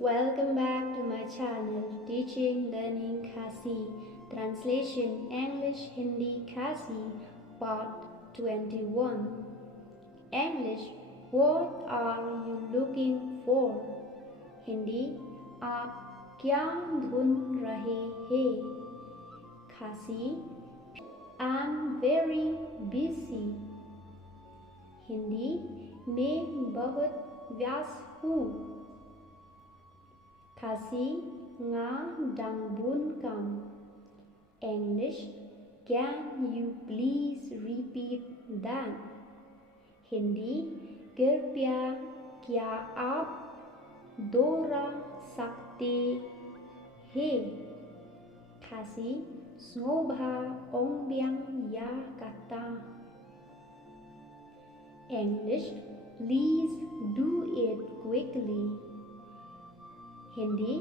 Welcome back to my channel Teaching Learning Khasi Translation English Hindi Khasi Part 21 English What are you looking for? Hindi आप क्या ढूंढ रहे हैं? खासी I'm very busy. Hindi मैं बहुत व्यस्त हूँ. Khasi nga đang buôn cầm. English, can you please repeat that? Hindi, कृपया क्या आप दोहरा सकते हैं? Khasi, semoga ông biang ya kata. English, please do it quickly. Hindi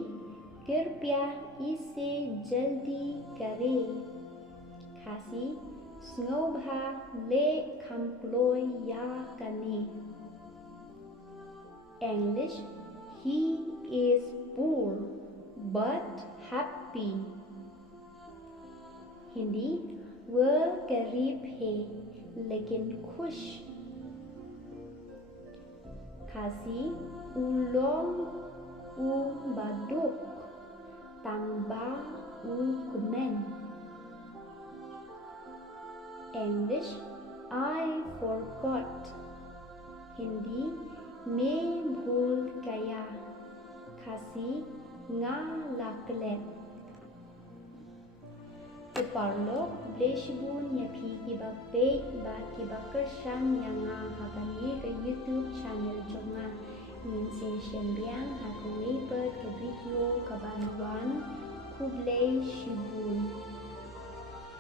कृपया इसे जल्दी करें. खासी semoga le kamploi ya kane. English, he is poor but happy. Hindi वह गरीब है लेकिन खुश. खासी ulong u baduk tamba u kumen. English, I forgot. Hindi मैं भूल गया. Khasi nga laklet. Uparlok bleshibun ya pi kiba page ba kiba kersan yang nga hakani ke YouTube channel jonga. Min sin shen biang hakui per ke video kabanwan kublei shibu